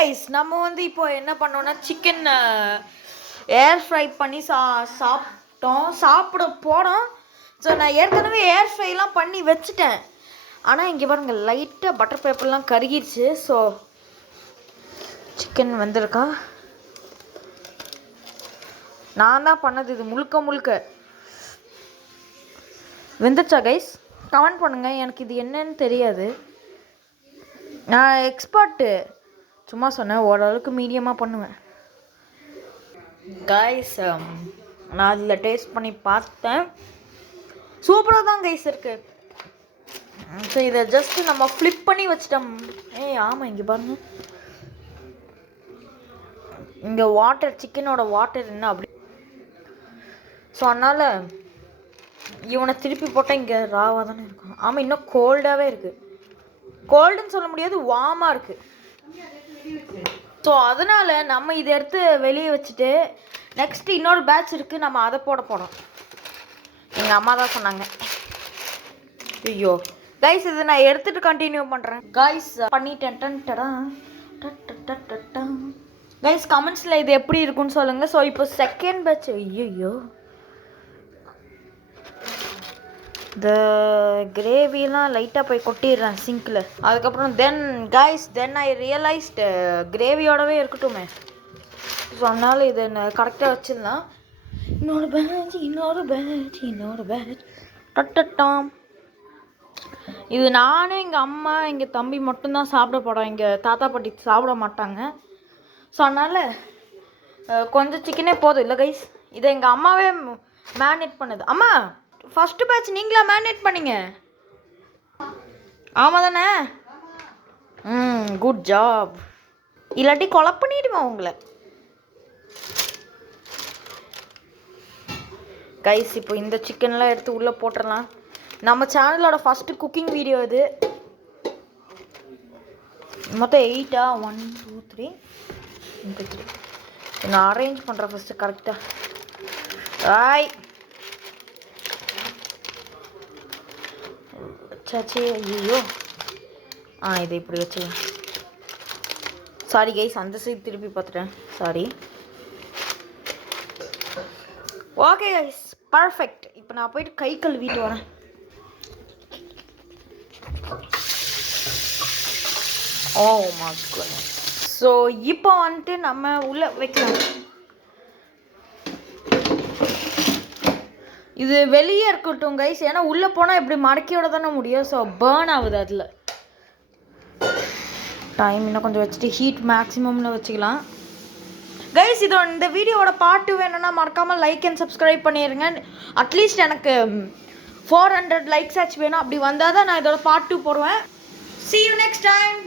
Guys நம்ம வந்து இப்போ என்ன பண்ணோம்னா சிக்கன் ஏர் ஃப்ரை பண்ணி சாப்பிட போனோம். ஸோ நான் ஏற்கனவே ஏர் ஃப்ரைலாம் பண்ணி வச்சுட்டேன். ஆனால் இங்கே பாருங்க லைட்டாக பட்டர் பேப்பர்லாம் கருகிடுச்சு. ஸோ சிக்கன் வந்திருக்கா, நான் தான் பண்ணது. இது முழுக்க வெந்துச்சா கைஸ்? கமெண்ட் பண்ணுங்கள். எனக்கு இது என்னன்னு தெரியாது. நான் எக்ஸ்பர்ட்டு, சும்மா சொன்னேன். ஓரளவுக்கு மீடியமாக பண்ணுவேன் கைஸ். நான் அதில் டேஸ்ட் பண்ணி பார்த்தேன். சூப்பராக தான் கைஸ் இருக்குது. ஸோ இதை ஜஸ்ட்டு நம்ம ஃப்ளிப் பண்ணி வச்சிட்டோம். ஆமாம், இங்கே பாருங்க, இங்கே வாட்டர், சிக்கனோட வாட்டர் என்ன அப்படி. ஸோ அதனால் இவனை திருப்பி போட்டால் இங்கே ராவாக தானே இருக்கும். ஆமாம், இன்னும் கோல்டாகவே இருக்குது. கோல்டுன்னு சொல்ல முடியாது, வார்மாக இருக்குது. ஸோ அதனால் நம்ம இதை எடுத்து வெளியே வச்சுட்டு நெக்ஸ்ட்டு இன்னொரு பேட்ச் இருக்குது, நம்ம அதை போகிறோம். எங்கள் அம்மா தான் சொன்னாங்க. ஐயோ கைஸ், இது நான் எடுத்துகிட்டு கண்டினியூ பண்ணுறேன் கைஸ். பண்ணிட்டேன். கைஸ் கமெண்ட்ஸில் இது எப்படி இருக்குன்னு சொல்லுங்கள். ஸோ இப்போ செகண்ட் பேட்ச். ஐயோ இந்த கிரேவிலாம் லைட்டாக போய் கொட்டிடுறேன் சிங்கில். அதுக்கப்புறம் தென் ஐ ரியலைஸ்டு கிரேவியோடவே இருக்கட்டுமே. ஸோ அதனால் இது கரெக்டாக வச்சிடலாம். இன்னொரு பேட்ச் டட்டாம். இது நானும் எங்கள் அம்மா எங்கள் தம்பி மட்டும்தான் சாப்பிட போகிறோம். எங்கள் தாத்தா பாட்டி சாப்பிட மாட்டாங்க. ஸோ அதனால் கொஞ்சம் சிக்கனே போதும் இல்லை கைஸ். இதை எங்கள் அம்மாவே மேரினேட் பண்ணுது. அம்மா, ஃபஸ்ட்டு பேட்ச் நீங்களா மேரினேட் பண்ணிங்க? ஆமாம் தானே? Good job. இல்லாட்டி கொலை பண்ணிவிடுமா உங்களை கைஸ். இப்போ இந்த சிக்கன்லாம் எடுத்து உள்ளே போட்டுடலாம். நம்ம சேனலோட ஃபஸ்ட்டு குக்கிங் வீடியோ இது. மொத்தம் 8 1 2 3 நான் அரேஞ்ச் பண்ணுறேன் ஃபஸ்ட்டு கரெக்டாக. சாச்சி, ஐயோ இதை இப்படி வச்சு. சாரி கைஸ், அந்த சைடு திருப்பி பார்த்துட்டேன், சாரி. Okay guys, perfect. இப்போ நான் போயிட்டு கை கழுவிட்டு வரேன். Oh my God. ஸோ இப்போ வந்துட்டு நம்ம உள்ளே வைக்கலாம். இது வெளியே இருக்கட்டும் கைஸ், ஏன்னா உள்ளே போனால் இப்படி மடக்கியோட தானே முடியும். ஸோ பேர்ன் ஆகுது அதில். டைம் இன்னும் கொஞ்சம் வச்சுட்டு ஹீட் மேக்ஸிமமில் வச்சுக்கலாம் கைஸ். இந்த வீடியோவோட பார்ட் 2 வேணும்னா மறக்காமல் லைக் அண்ட் சப்ஸ்கிரைப் பண்ணிடுங்க. அட்லீஸ்ட் எனக்கு 400 லைக்ஸ் ஆச்சு வேணும். அப்படி வந்தால் தான் நான் இதோட பார்ட் 2 போடுவேன். See you next time.